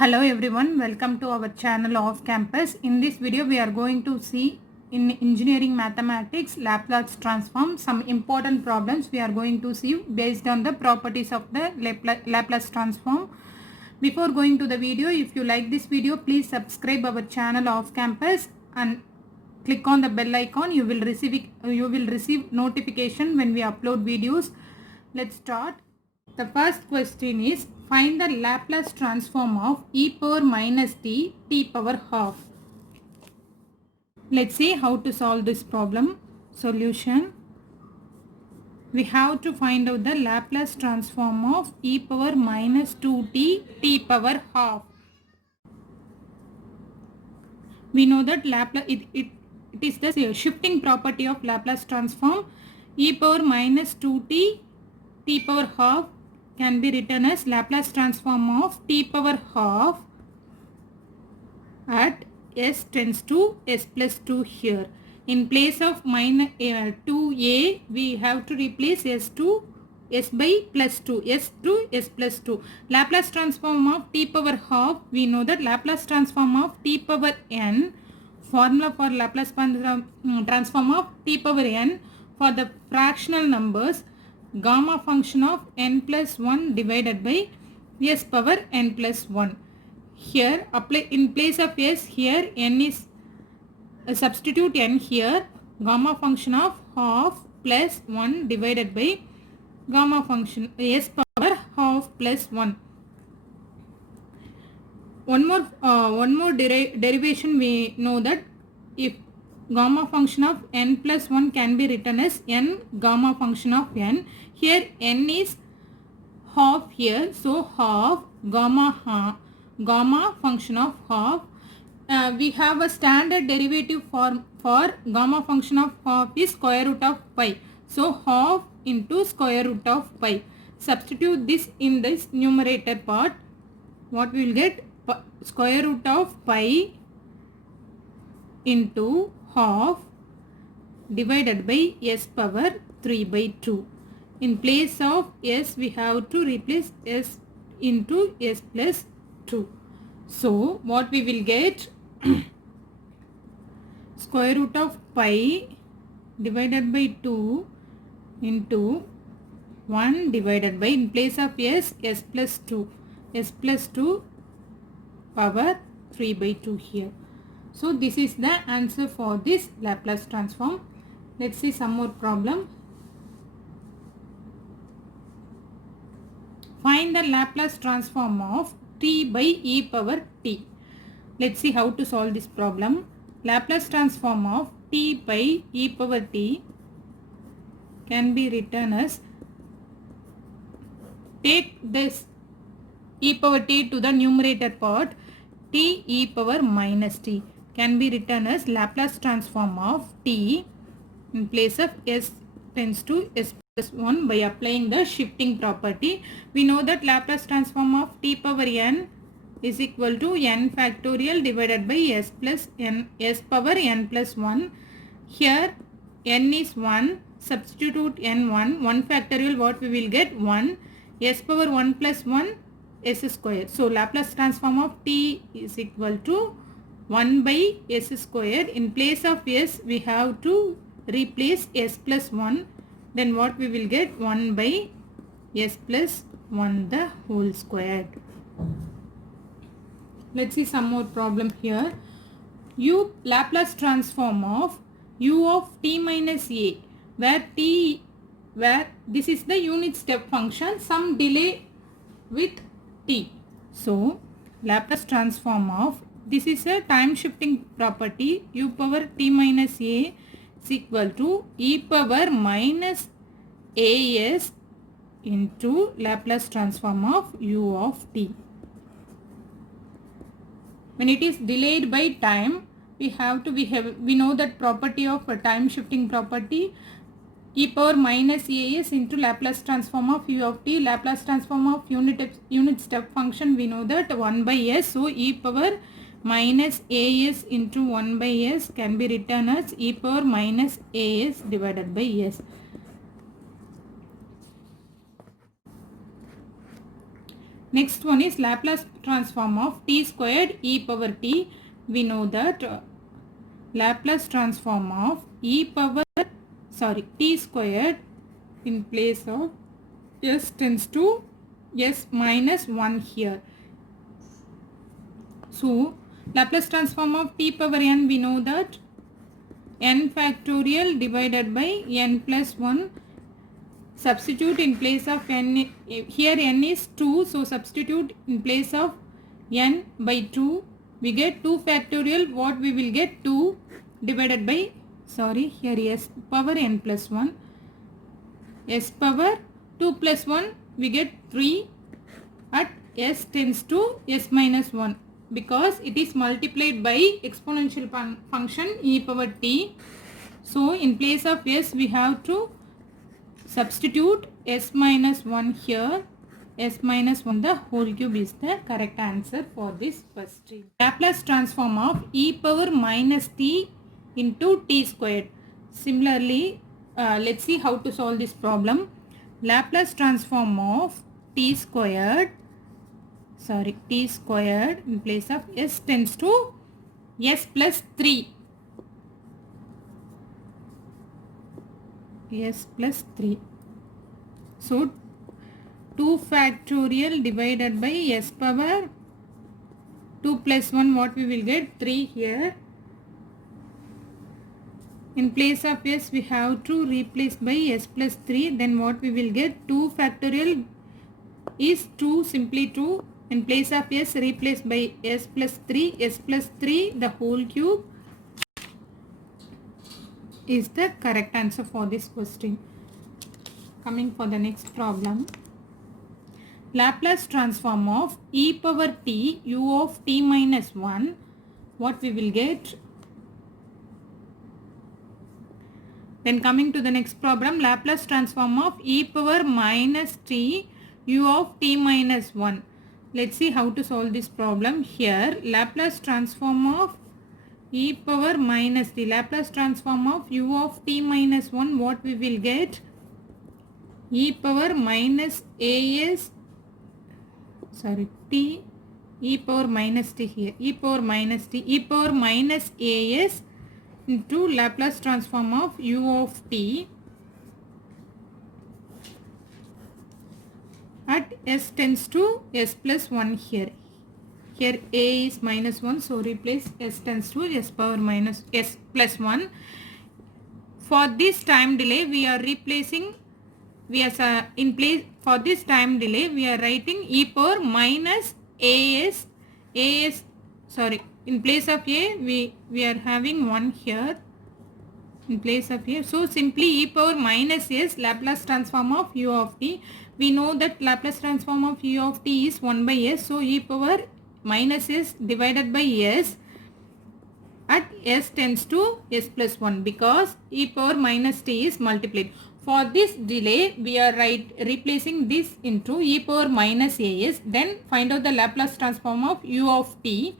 Hello everyone, welcome to our channel Off Campus. In this video we are going to see in engineering mathematics Laplace transform some important problems we are going to see based on the properties of the Laplace transform. Before going to the video, if you like this video, please subscribe our channel Off Campus and click on the bell icon. You will receive notification when we upload videos. Let's start. The first question is find the Laplace transform of e power minus t power half. Let's see how to solve this problem. Solution. We have to find out the Laplace transform of e power minus 2t power half. We know that it is the shifting property of Laplace transform. E power minus 2t power half can be written as Laplace transform of t power half at s tends to s plus 2 here. In place of minus 2a, we have to replace s to s by plus 2, s to s plus 2. Laplace transform of t power half, we know that Laplace transform of t power n, formula for Laplace transform of t power n for the fractional numbers, gamma function of n plus 1 divided by s power n plus 1. Here apply in place of s, here n is substitute n here, gamma function of half plus 1 divided by gamma function s power half plus 1. One more derivation, we know that if gamma function of n plus 1 can be written as n gamma function of n. Here n is half here, so half gamma function of half. We have a standard derivative form for gamma function of half is square root of pi. So half into square root of pi. Substitute this in this numerator part. What we will get? Square root of pi into half divided by s power 3 by 2. In place of s, we have to replace s into s plus 2. So what we will get? Square root of pi divided by 2 into 1 divided by, in place of s, s plus 2. S plus 2 power 3 by 2 here. So this is the answer for this Laplace transform. Let's see some more problem. Find the Laplace transform of t by e power t. Let's see how to solve this problem. Laplace transform of t by e power t can be written as, take this e power t to the numerator part, t e power minus t can be written as Laplace transform of t in place of s tends to s plus 1 by applying the shifting property. We know that Laplace transform of t power n is equal to n factorial divided by s plus n, s power n plus 1. Here n is 1, substitute n 1 factorial, what we will get? 1, s power 1 plus 1 s square. So Laplace transform of t is equal to 1 by s square. In place of s, we have to replace s plus 1. Then what we will get? 1 by s plus 1 the whole square. Let's see some more problem here. Laplace transform of u of t minus a, where this is the unit step function, some delay with t. So Laplace transform of, this is a time shifting property, u power t minus a is equal to e power minus as into Laplace transform of u of t. When it is delayed by time, we know that property of a time shifting property, e power minus as into Laplace transform of u of t. Laplace transform of unit step function, we know that 1 by s. So e power minus as into 1 by s can be written as e power minus as divided by s. Next one is Laplace transform of t squared e power t. We know that Laplace transform of t squared in place of s tends to s minus 1 here. So Laplace transform of t power n, we know that n factorial divided by n plus 1. Substitute in place of n, here n is 2, so substitute in place of n by 2, we get 2 factorial. What we will get? 2 divided by, here s power n plus 1, s power 2 plus 1, we get 3 at s tends to s minus 1, because it is multiplied by exponential function e power t. So in place of s we have to substitute s minus 1 here. S minus 1 the whole cube is the correct answer for this first. Laplace transform of e power minus t into t squared. Similarly, let's see how to solve this problem. Laplace transform of t squared in place of s tends to s plus 3. S plus 3. So 2 factorial divided by s power 2 plus 1, what we will get? 3 here. In place of s we have to replace by s plus 3. Then what we will get? 2 factorial is 2, simply 2. In place of s replace by s plus 3. S plus 3 the whole cube is the correct answer for this question. Coming for the next problem. Laplace transform of e power t u of t minus 1. What we will get? Then coming to the next problem. Laplace transform of e power minus t u of t minus 1. Let's see how to solve this problem. Here Laplace transform of e power minus t, Laplace transform of u of t minus 1, what we will get? E power minus as, t, e power minus t here, e power minus as into Laplace transform of u of t at s tends to s plus 1 here. Here a is minus 1, so replace s tends to s power minus s plus 1. For this time delay we are replacing, for this time delay we are writing e power minus in place of a we are having 1 here in place of a. So simply e power minus s Laplace transform of u of t. We know that Laplace transform of u of t is 1 by s, so e power minus s divided by s at s tends to s plus 1, because e power minus t is multiplied. For this delay we are replacing this into e power minus as. Then find out the Laplace transform of u of t.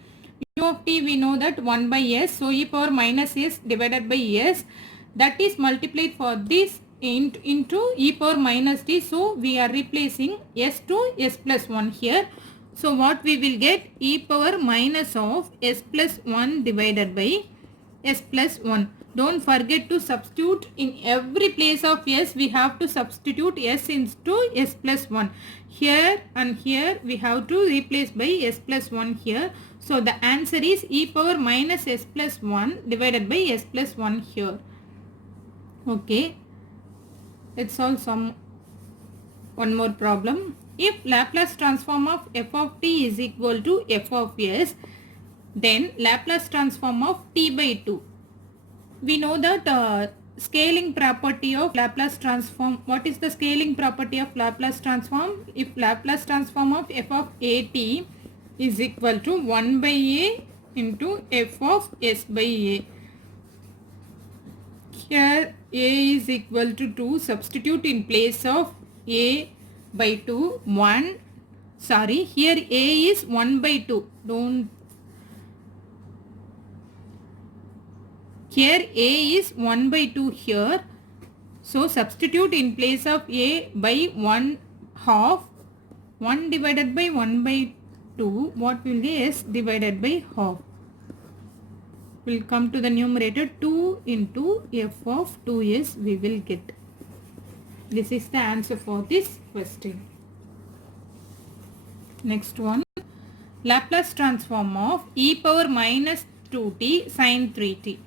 U of t we know that 1 by s, so e power minus s divided by s, that is multiplied for this into e power minus t. So we are replacing s to s plus 1 here. So what we will get? E power minus of s plus 1 divided by s plus 1. Don't forget to substitute in every place of s. We have to substitute s into s plus 1. Here and here we have to replace by s plus 1 here. So the answer is e power minus s plus 1 divided by s plus 1 here. Okay. Let's solve one more problem. If Laplace transform of f of t is equal to f of s, then Laplace transform of t by 2. We know that scaling property of Laplace transform. What is the scaling property of Laplace transform? If Laplace transform of f of at is equal to 1 by a into f of s by a. Here a is equal to 2. Substitute in place of a by 2 1. Here a is 1 by 2. Here a is 1 by 2 here. So substitute in place of a by 1/2 1 divided by 1 by 2, what will be s divided by half. Will come to the numerator 2 into f of 2s we will get. This is the answer for this question. Next one. Laplace transform of e power minus 2t sin 3t.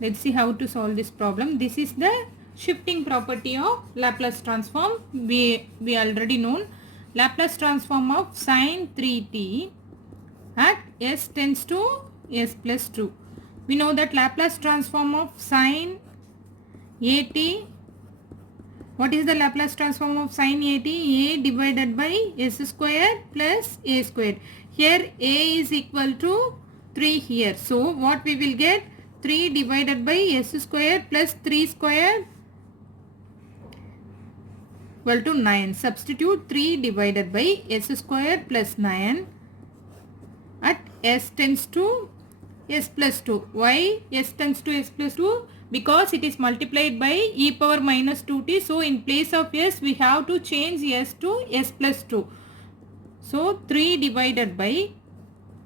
Let's see how to solve this problem. This is the shifting property of Laplace transform. We already known. Laplace transform of sin 3t at s tends to s plus 2. We know that Laplace transform of sin at. What is the Laplace transform of sin at? A divided by s square plus a square. Here a is equal to 3 here. So what we will get? 3 divided by s square plus 3 square equal to 9. Substitute 3 divided by s square plus 9 at s tends to s plus 2. Why s tends to s plus 2? Because it is multiplied by e power minus 2t. So in place of s we have to change s to s plus 2. So 3 divided by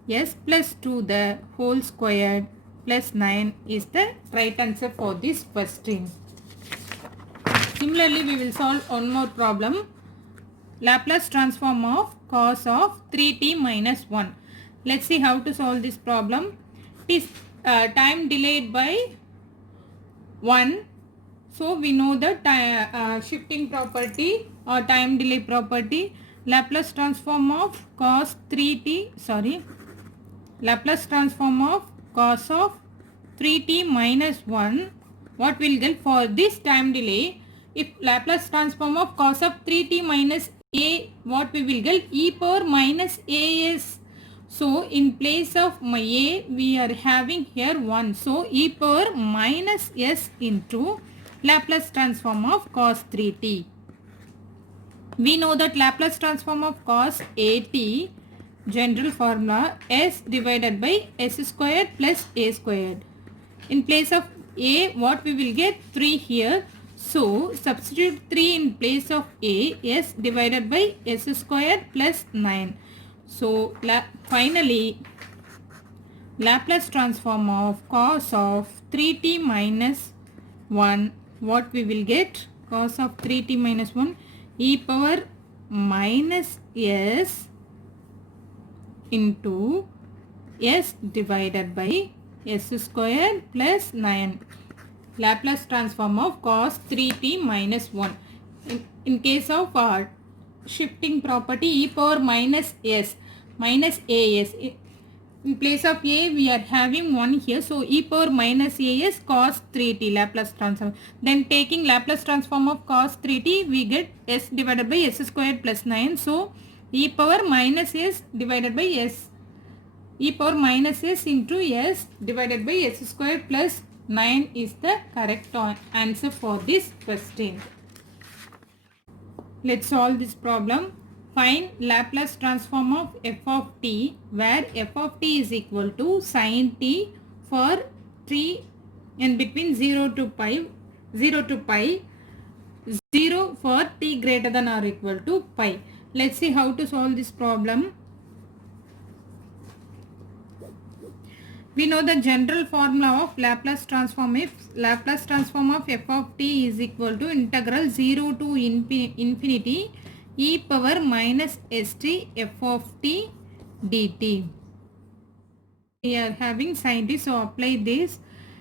s plus 2 the whole squared plus 9 is the right answer for this question. Similarly, we will solve one more problem. Laplace transform of cos of 3t minus 1. Let's see how to solve this problem. It is time delayed by 1. So, we know the shifting property or time delay property. Laplace transform of cos 3t, Laplace transform of cos of 3t minus 1. What will get for this time delay? If Laplace transform of cos of 3t minus a, what we will get? E power minus as. So in place of a we are having here 1. So e power minus s into Laplace transform of cos 3t. We know that Laplace transform of cos at, general formula, s divided by s squared plus a squared. In place of a, what we will get? 3 here. So substitute 3 in place of a, s divided by s squared plus 9. So finally Laplace transform of cos of 3t minus 1, what we will get? Cos of 3t minus 1 e power minus s into s divided by s square plus 9. Laplace transform of cos 3t minus 1. In case of shifting property e power minus s minus as. In place of a we are having 1 here. So e power minus as cos 3t Laplace transform. Then taking Laplace transform of cos 3t we get s divided by s squared plus 9. So e power minus s divided by s. E power minus s into s divided by s squared plus 9 is the correct answer for this question. Let's solve this problem. Find Laplace transform of f of t where f of t is equal to sin t for t in between 0 to pi, 0 for t greater than or equal to pi. Let's see how to solve this problem. We know the general formula of Laplace transform. If Laplace transform of f of t is equal to integral 0 to infinity e power minus st f of t dt. We are having sin t, so apply this.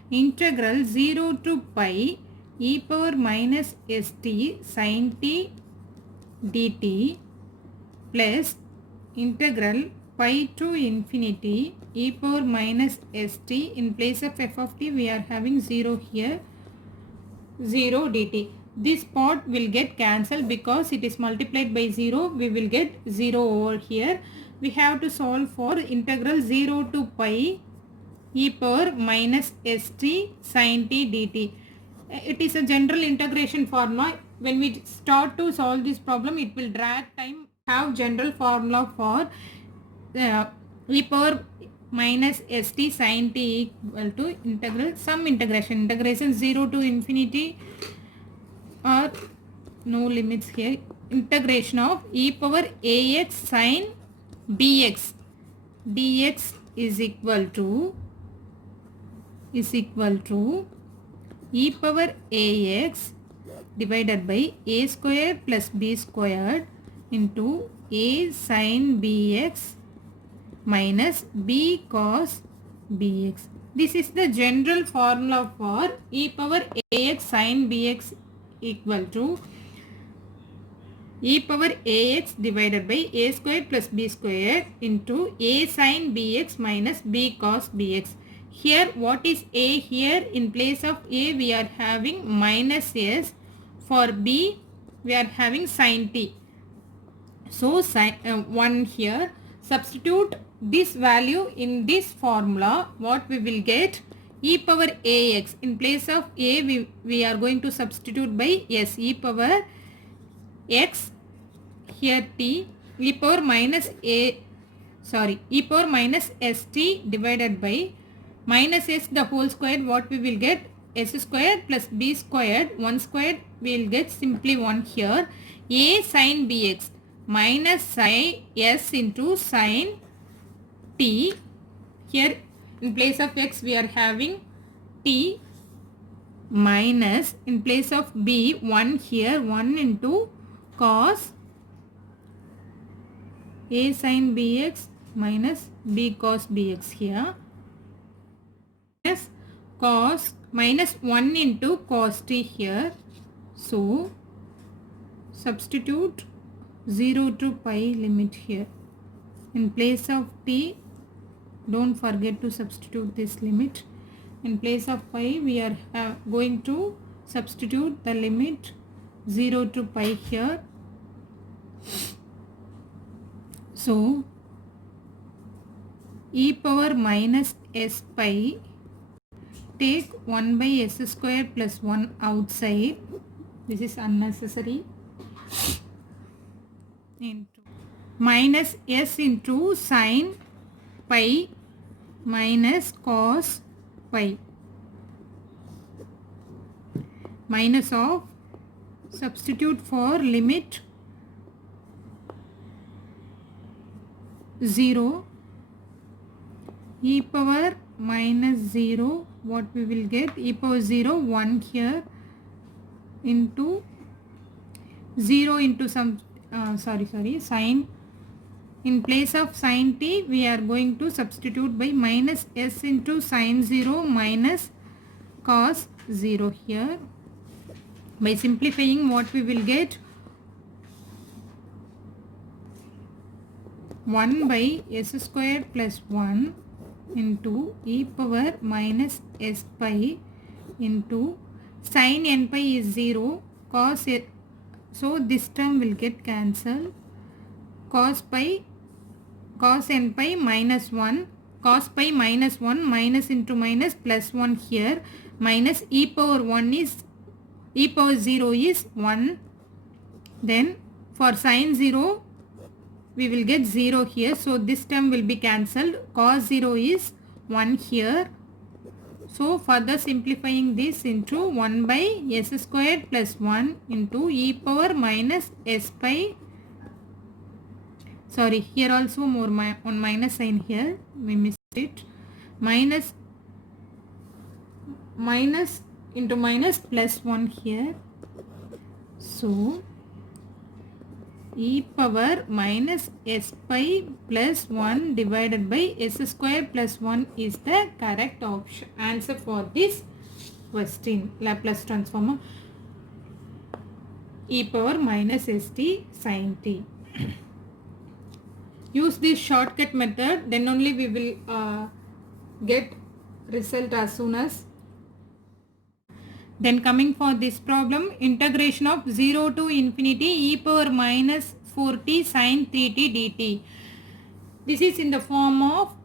Integral 0 to pi e power minus st sin t dt plus integral pi to infinity e power minus st. In place of f of t we are having 0 here, 0 dt. This part will get cancelled because it is multiplied by 0. We will get 0 over here. We have to solve for integral 0 to pi e power minus st sin t dt. It is a general integration formula. When we start to solve this problem, it will drag time. Have general formula for e power minus st sin t equal to integral some integration 0 to infinity or no limits here. integration of e power ax sin bx. Dx is equal to e power ax divided by a square plus b squared into a sin bx minus b cos bx. This is the general formula for e power ax sin bx equal to e power ax divided by a square plus b square into a sin bx minus b cos bx. Here what is a? Here in place of a we are having minus s. For b we are having sin t. So sin 1 here. Substitute this value in this formula. What we will get? E power ax. In place of a we are going to substitute by s. E power x, here t, e power minus st divided by minus s the whole square. What we will get? S square plus b squared, 1 squared we will get simply 1 here. A sin bx minus sin s into sin t. Here in place of x we are having t minus in place of b 1 here, 1 into cos a sin bx minus b cos bx here, minus cos minus 1 into cos t here. So substitute 0 to pi limit here. In place of t, don't forget to substitute this limit. In place of pi we are going to substitute the limit 0 to pi here. So e power minus s pi, take 1 by s square plus 1 outside, this is unnecessary, into minus s into sin pi minus cos pi, minus of, substitute for limit 0, e power minus 0, what we will get? E power 0, 1 here into 0 into some sin. In place of sin t we are going to substitute by minus s into sin 0 minus cos 0 here. By simplifying, what we will get? 1 by s square plus 1 into e power minus s pi into sin n pi is 0, cos it, so this term will get cancelled, cos n pi minus 1, cos pi minus 1, minus into minus plus 1 here, minus e power 0 is 1. Then for sin 0 we will get 0 here, so this term will be cancelled, cos 0 is 1 here. So further simplifying this into 1 by s square plus 1 into e power minus s pi, sorry, here also more one minus sign here, we missed it, minus into minus plus 1 here. So e power minus s pi plus 1 divided by s square plus 1 is the correct option answer for this question. Laplace transform e power minus st sin t. Use this shortcut method, then only we will get result as soon as. Then coming for this problem, integration of 0 to infinity e power minus 4t sin 3t dt. This is in the form of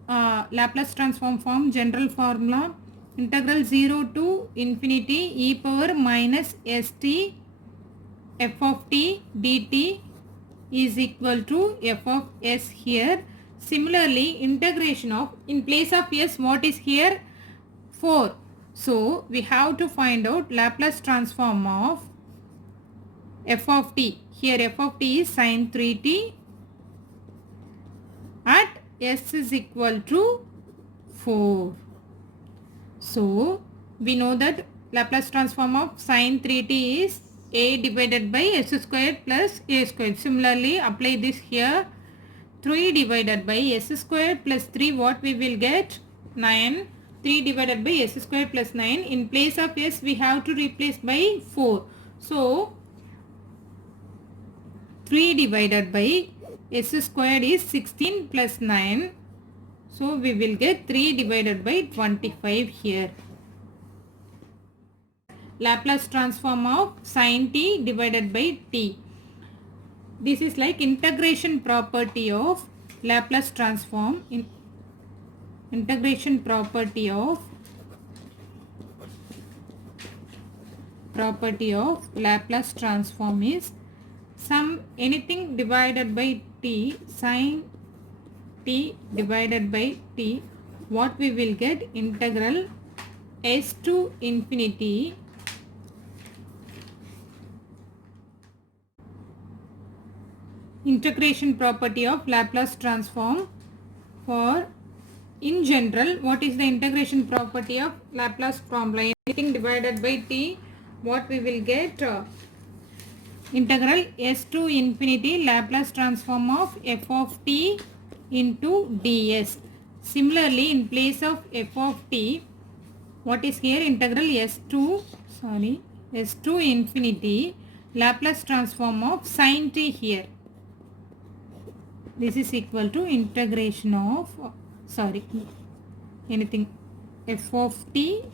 Laplace transform form, general formula, integral 0 to infinity e power minus st f of t dt is equal to f of s here. Similarly, integration of, in place of s, what is here? 4. So we have to find out Laplace transform of f of t. Here f of t is sin 3t at s is equal to 4. So we know that Laplace transform of sin 3t is a divided by s square plus a square. Similarly, apply this here. 3 divided by s square plus 3, what we will get? 9. 3 divided by s square plus 9. In place of s, we have to replace by 4. So 3 divided by s squared is 16 plus 9. So we will get 3 divided by 25 here. Laplace transform of sin t divided by t. This is like integration property of Laplace transform. Integration property of Laplace transform is anything divided by t, sin t divided by t, what we will get? Integral s to infinity integration property of Laplace transform. For in general, what is the integration property of Laplace transform? Anything divided by t, what we will get? Integral s to infinity Laplace transform of f of t into ds. Similarly, in place of f of t, what is here? Integral s to infinity Laplace transform of sin t here. This is equal to integration of f of t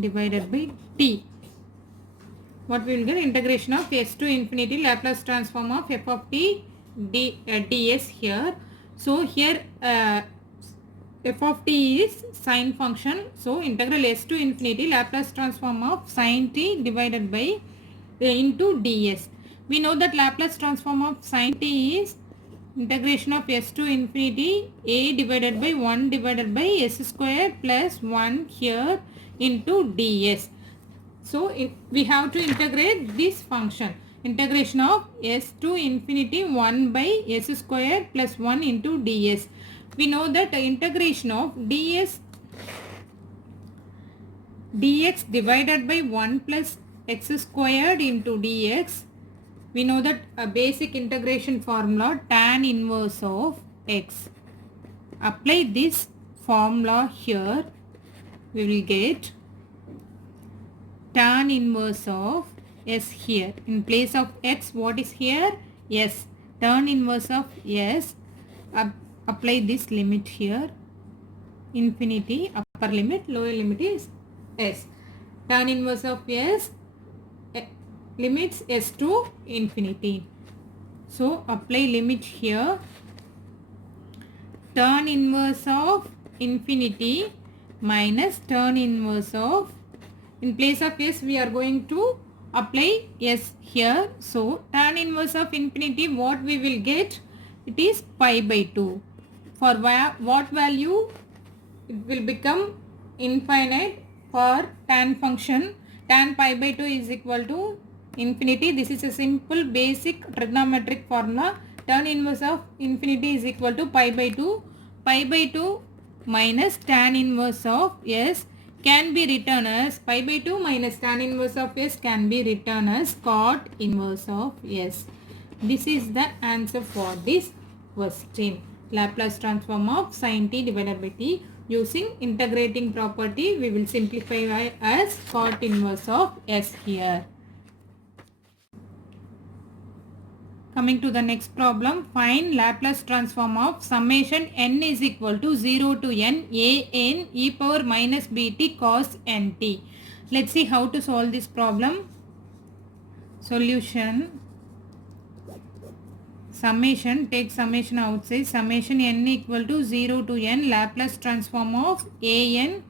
divided by t. What we will get? Integration of s to infinity Laplace transform of f of t ds here. So here f of t is sine function. So integral s to infinity Laplace transform of sin t divided by into ds. We know that Laplace transform of sin t is integration of s to infinity a divided by 1 divided by s square plus 1 here into ds. So we have to integrate this function. Integration of s to infinity 1 by s square plus 1 into ds. We know that the integration of dx divided by 1 plus x squared into dx. We know that a basic integration formula tan inverse of x. Apply this formula here. We will get tan inverse of s here. In place of x, what is here? S. Tan inverse of s. Apply this limit here. Infinity, upper limit, lower limit is s. Tan inverse of s limits s to infinity. So apply limit here. Tan inverse of infinity minus tan inverse of, in place of s we are going to apply s here. So tan inverse of infinity, what we will get? It is pi by 2. For what value? It will become infinite for tan function. Tan pi by 2 is equal to infinity. This is a simple basic trigonometric formula. Tan inverse of infinity is equal to pi by 2. Pi by 2 minus tan inverse of s can be written as pi by 2 minus tan inverse of s can be written as cot inverse of s. This is the answer for this question. Laplace transform of sin t divided by t. Using integrating property, we will simplify as cot inverse of s here. Coming to the next problem, find Laplace transform of summation n is equal to 0 to n a n e power minus bt cos nt. Let's see how to solve this problem. Solution. Summation, take summation outside. Summation n equal to 0 to n Laplace transform of a n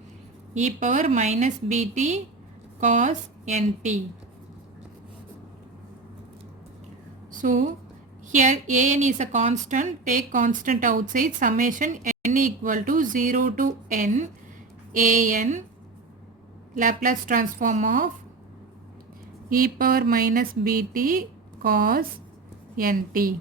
e power minus bt cos nt. So here an is a constant, take constant outside. Summation n equal to 0 to n an Laplace transform of e power minus bt cos nt.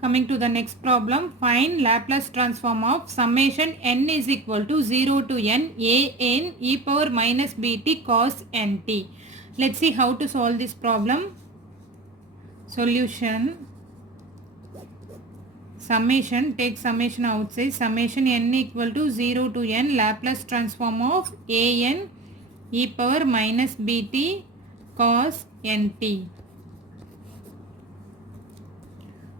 Coming to the next problem, find Laplace transform of summation n is equal to 0 to n a n e power minus bt cos nt. Let's see how to solve this problem. Solution, summation, take summation outside, summation n equal to 0 to n Laplace transform of a n e power minus bt cos nt.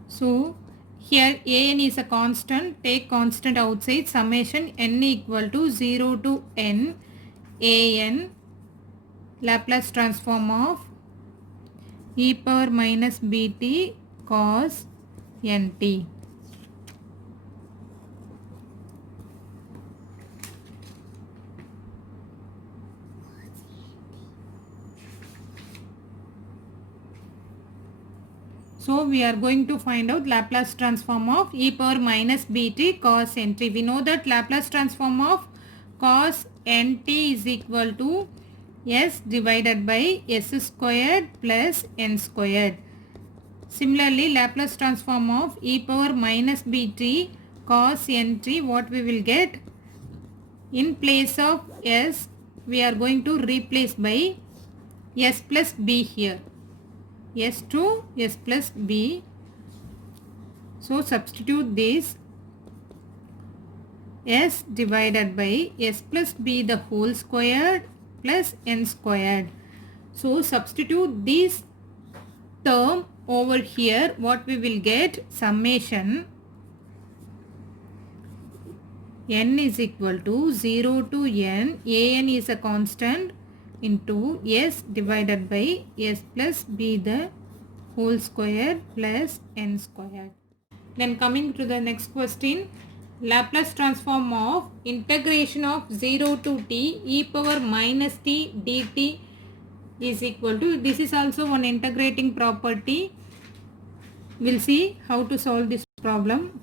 So here an is a constant, take constant outside, summation n equal to 0 to n an Laplace transform of e power minus bt cos nt. So we are going to find out Laplace transform of e power minus bt cos nt. We know that Laplace transform of cos nt is equal to s divided by s squared plus n squared. Similarly, Laplace transform of e power minus bt cos nt, what we will get? In place of s, we are going to replace by s plus b here. S to s plus b. So substitute this s divided by s plus b the whole squared plus n squared. So substitute this term over here. What we will get? Summation n is equal to 0 to n. An is a constant into s divided by s plus b the whole square plus n square. Then coming to the next question, Laplace transform of integration of 0 to t e power minus t dt is equal to, this is also one integrating property. We'll see how to solve this problem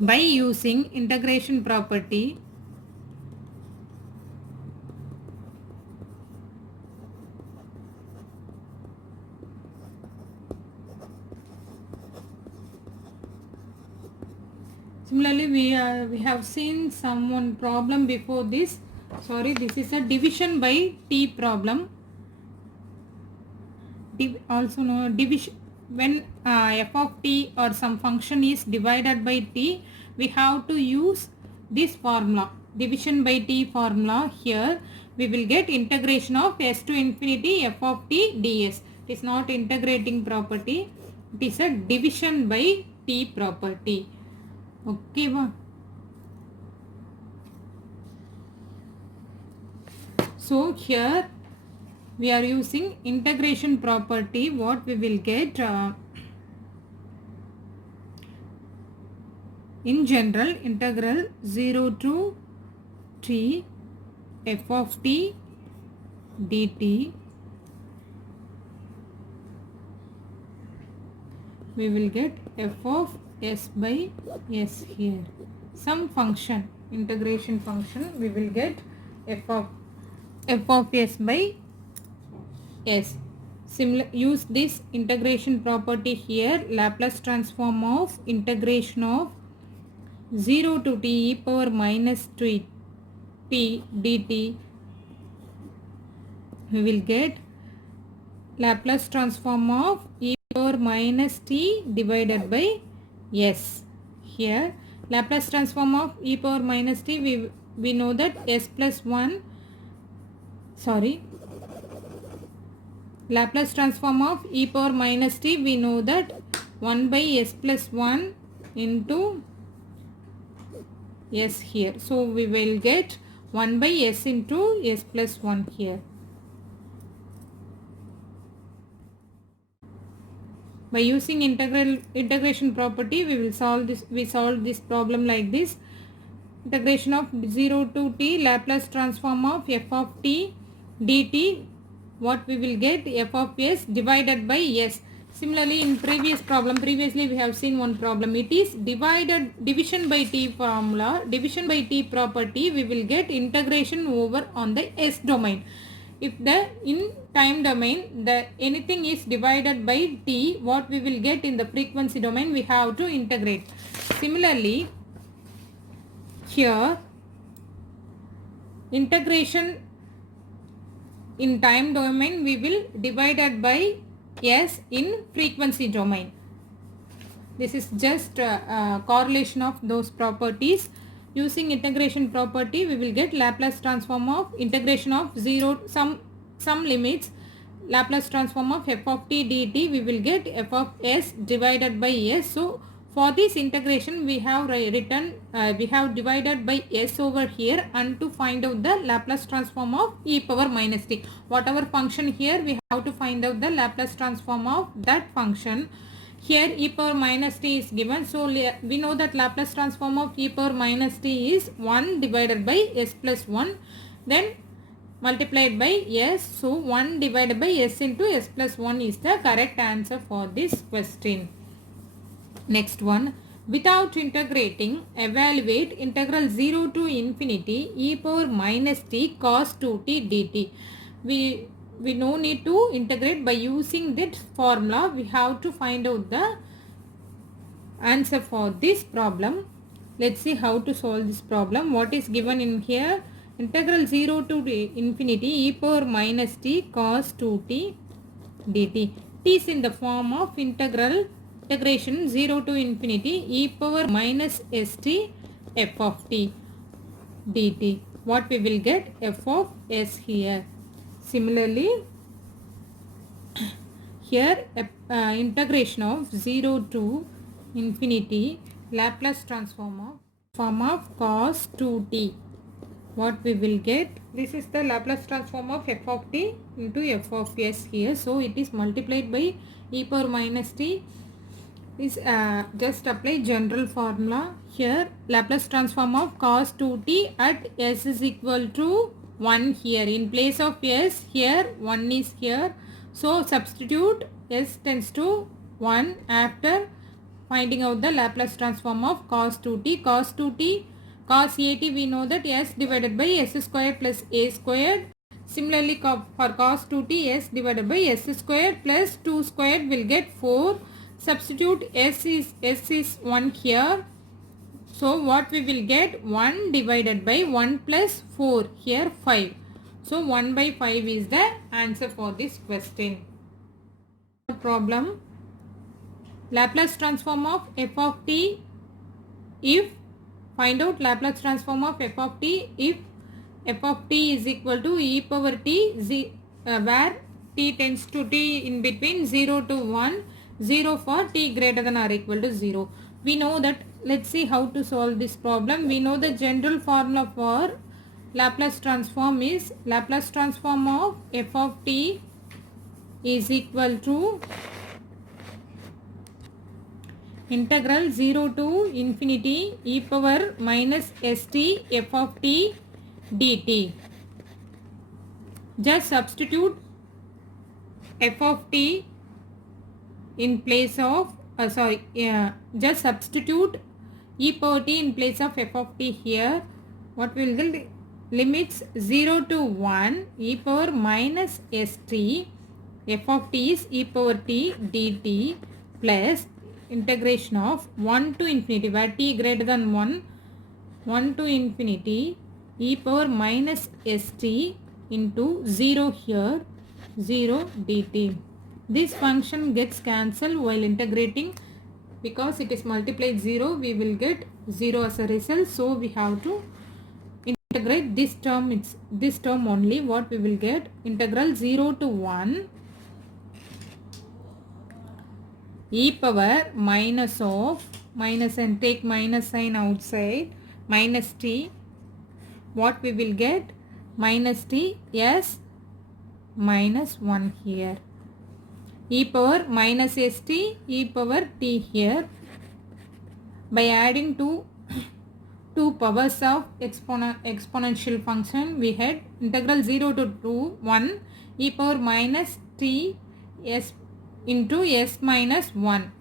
by using integration property. Similarly, we have seen one problem before this. Sorry, this is a division by t problem. Also no division, when f of t or some function is divided by t, we have to use this formula, division by t formula. Here we will get integration of s to infinity f of t ds. It is not integrating property, it is a division by t property. Okay ba? So here we are using integration property. What we will get? In general, integral 0 to t f of t dt, we will get f of s by s here. Some function, integration function, we will get f of s by s. Similar, use this integration property here. Laplace transform of integration of 0 to t e power minus t dt, we will get Laplace transform of e power minus t divided by s. Here Laplace transform of e power minus t, we know that s plus 1, sorry, Laplace transform of e power minus t, we know that 1 by s plus 1 into s here. So we will get 1 by s into s plus 1 here. By using integration property, we will solve this. We solve this problem like this. Integration of 0 to t Laplace transform of f of t dt. What we will get? F of s divided by s. Similarly, in previously we have seen one problem. It is division by t formula, division by t property, we will get integration over on the S domain. If the in time domain, the anything is divided by t, what we will get in the frequency domain, we have to integrate. Similarly, here integration in time domain, we will divided by S in frequency domain. This is just a correlation of those properties. Using integration property, we will get Laplace transform of integration of some limits, Laplace transform of f of t dt, we will get f of s divided by s. So for this integration, we have we have divided by s over here, and to find out the Laplace transform of e power minus t. Whatever function here, we have to find out the Laplace transform of that function. Here e power minus t is given. So we know that Laplace transform of e power minus t is 1 divided by s plus 1. Then multiplied by s. So 1 divided by s into s plus 1 is the correct answer for this question. Next one, without integrating, evaluate integral 0 to infinity e power minus t cos 2t dt. We no need to integrate. By using this formula, we have to find out the answer for this problem. Let's see how to solve this problem. What is given in here? Integral 0 to infinity e power minus t cos 2t dt. T is in the form of integration 0 to infinity e power minus st f of t dt. What we will get? F of s here. Similarly, here integration of 0 to infinity Laplace transform of cos 2t. What we will get? This is the Laplace transform of f of t into f of s here. So it is multiplied by e power minus t. Is just apply general formula. Here Laplace transform of cos 2t at s is equal to 1 here. In place of s, here 1 is here. So substitute s tends to 1 after finding out the Laplace transform of cos 2t. Cos 2t, cos at, we know that s divided by s squared plus a squared. Similarly, for cos 2t, s divided by s squared plus 2 squared will get 4. Substitute s is 1 here. So what we will get? 1 divided by 1 plus 4, here 5. So 1 by 5 is the answer for this question. Problem, Laplace transform of f of t if, find out Laplace transform of f of t if f of t is equal to e power t, where t tends to t in between 0 to 1, 0 for t greater than or equal to 0. We know that. Let's see how to solve this problem. We know the general formula for Laplace transform is Laplace transform of f of t is equal to integral 0 to infinity e power minus st f of t dt. Just substitute f of t in place of just substitute e power t in place of f of t here. What will get? Limits 0 to 1 e power minus st f of t is e power t dt plus integration of 1 to infinity, where t greater than 1 to infinity e power minus st into 0 here, 0 dt. This function gets cancelled while integrating. Because it is multiplied 0, we will get 0 as a result. So we have to integrate this term. It's this term only. What we will get? Integral 0 to 1 e power minus of, minus and take minus sign outside, minus t. What we will get? Minus t s minus 1 here. E power minus st e power t here. By adding two powers of exponential function, we had integral 0 to 1 e power minus t s into s minus 1.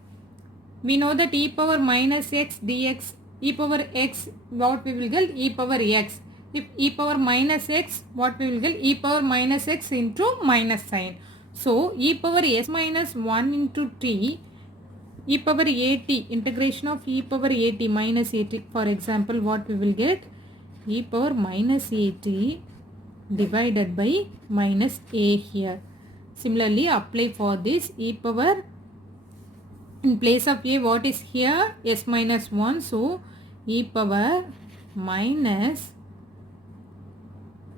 We know that e power minus x dx, e power x, what we will get? E power x. If e power minus x, what we will get? E power minus x into minus sign. So, e power s minus 1 into t, e power at, integration of e power at minus at, for example, what we will get? E power minus at divided by minus a here. Similarly, apply for this e power, in place of a, what is here? S minus 1. So, e power minus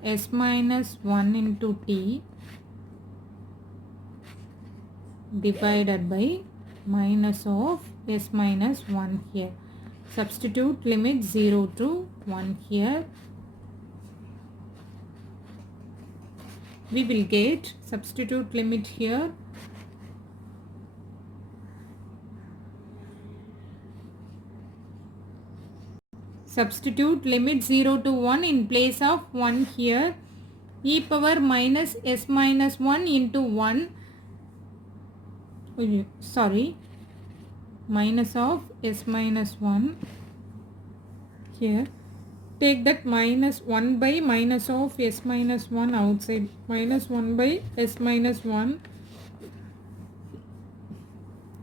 s minus 1 into t divided by minus of s minus 1 here. Substitute limit 0 to 1 here. We will get substitute limit here. Substitute limit 0 to 1 in place of 1 here. E power minus s minus 1 into 1. Sorry. Minus of s minus 1 here. Take that minus 1 by minus of s minus 1 outside. Minus 1 by s minus 1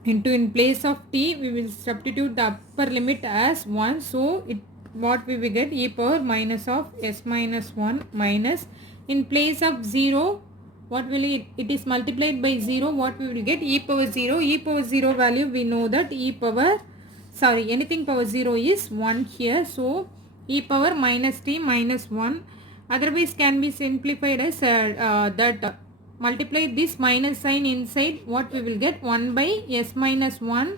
into, in place of t we will substitute the upper limit as 1. So, what we will get? E power minus of s minus 1 minus, in place of 0, what will it? It is multiplied by 0. What we will get? E power 0. E power 0 value we know that e power, sorry, anything power 0 is 1 here. So, e power minus t minus 1. Otherwise can be simplified as that multiply this minus sign inside, what we will get? 1 by s minus 1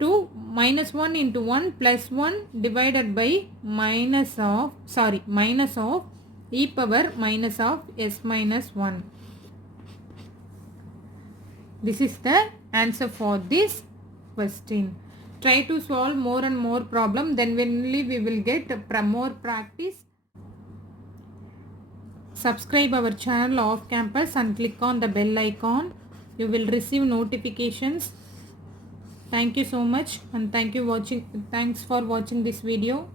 to minus 1 into 1 plus 1 divided by minus of, sorry, minus of e power minus of s minus 1. This is the answer for this question. Try to solve more and more problem, then only we will get more practice. Subscribe our channel Off Campus and click on the bell icon. You will receive notifications. Thank you so much, and thanks for watching this video.